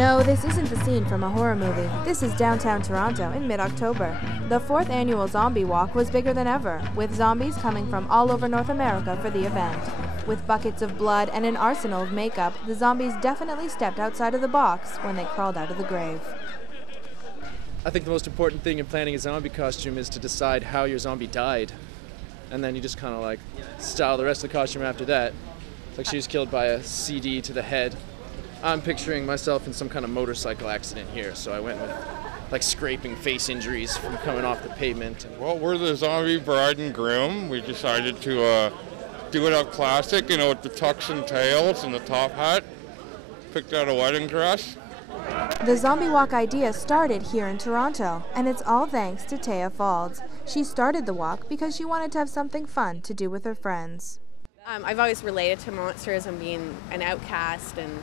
No, this isn't the scene from a horror movie. This is downtown Toronto in mid-October. The 4th annual Zombie Walk was bigger than ever, with zombies coming from all over North America for the event. With buckets of blood and an arsenal of makeup, the zombies definitely stepped outside of the box when they crawled out of the grave. I think the most important thing in planning a zombie costume is to decide how your zombie died. And then you just kind of like style the rest of the costume after that. It's like she was killed by a CD to the head. I'm picturing myself in some kind of motorcycle accident here, so I went with like scraping face injuries from coming off the pavement. Well, we're the zombie bride and groom. We decided to do it up classic, you know, with the tux and tails and the top hat. Picked out a wedding dress. The zombie walk idea started here in Toronto, and it's all thanks to Taya Faulds. She started the walk because she wanted to have something fun to do with her friends. I've always related to monsters and being an outcast and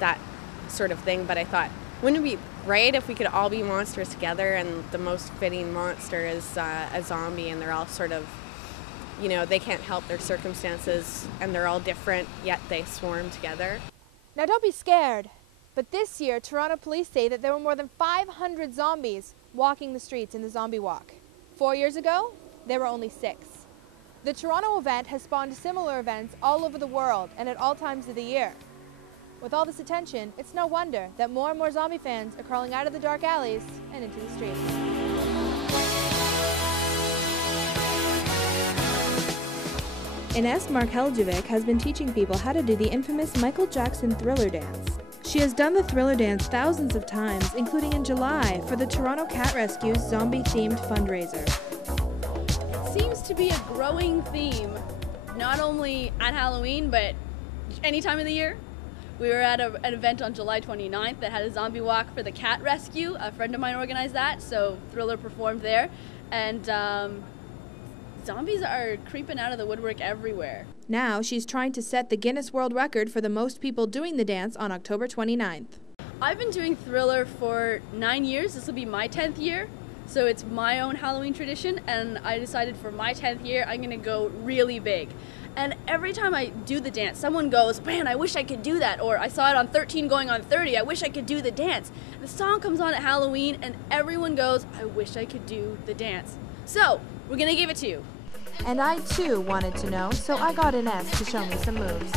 that sort of thing, but I thought, wouldn't it be great if we could all be monsters together, and the most fitting monster is a zombie, and they're all sort of, you know, they can't help their circumstances and they're all different, yet they swarm together. Now don't be scared, but this year Toronto police say that there were more than 500 zombies walking the streets in the zombie walk. 4 years ago, there were only 6. The Toronto event has spawned similar events all over the world and at all times of the year. With all this attention, it's no wonder that more and more zombie fans are crawling out of the dark alleys and into the streets. Ines Markeljevic has been teaching people how to do the infamous Michael Jackson Thriller dance. She has done the Thriller dance thousands of times, including in July for the Toronto Cat Rescue's zombie-themed fundraiser. It seems to be a growing theme, not only at Halloween, but any time of the year. We were at an event on July 29th that had a zombie walk for the Cat Rescue. A friend of mine organized that, so Thriller performed there. And zombies are creeping out of the woodwork everywhere. Now she's trying to set the Guinness World Record for the most people doing the dance on October 29th. I've been doing Thriller for 9 years. This will be my 10th year. So it's my own Halloween tradition, and I decided for my 10th year I'm gonna go really big. And every time I do the dance, someone goes, man, I wish I could do that. Or I saw it on 13 going on 30, I wish I could do the dance. The song comes on at Halloween and everyone goes, I wish I could do the dance. So, we're gonna give it to you. And I too wanted to know, so I got Ines to show me some moves.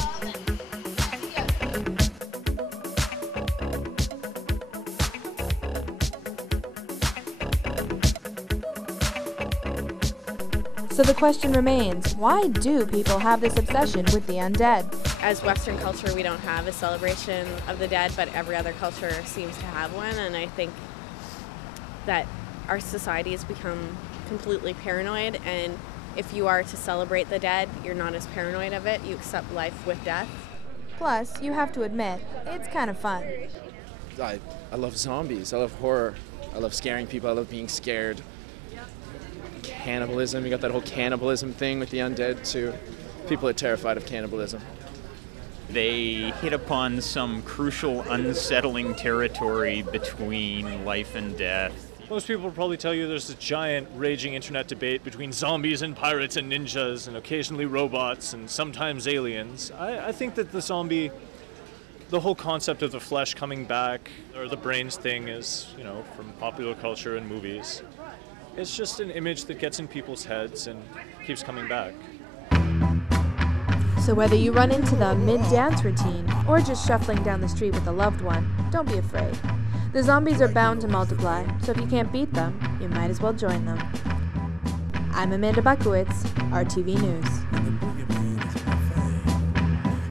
So the question remains, why do people have this obsession with the undead? As Western culture, we don't have a celebration of the dead, but every other culture seems to have one, and I think that our society has become completely paranoid, and if you are to celebrate the dead, you're not as paranoid of it. You accept life with death. Plus, you have to admit, it's kind of fun. I love zombies. I love horror. I love scaring people. I love being scared. Cannibalism. You got that whole cannibalism thing with the undead, too. People are terrified of cannibalism. They hit upon some crucial, unsettling territory between life and death. Most people will probably tell you there's a giant raging internet debate between zombies and pirates and ninjas and occasionally robots and sometimes aliens. I think that the whole concept of the flesh coming back, or the brains thing is, you know, from popular culture and movies. It's just an image that gets in people's heads and keeps coming back. So whether you run into them mid-dance routine or just shuffling down the street with a loved one, don't be afraid. The zombies are bound to multiply, so if you can't beat them, you might as well join them. I'm Amanda Buckiewicz, RTV News.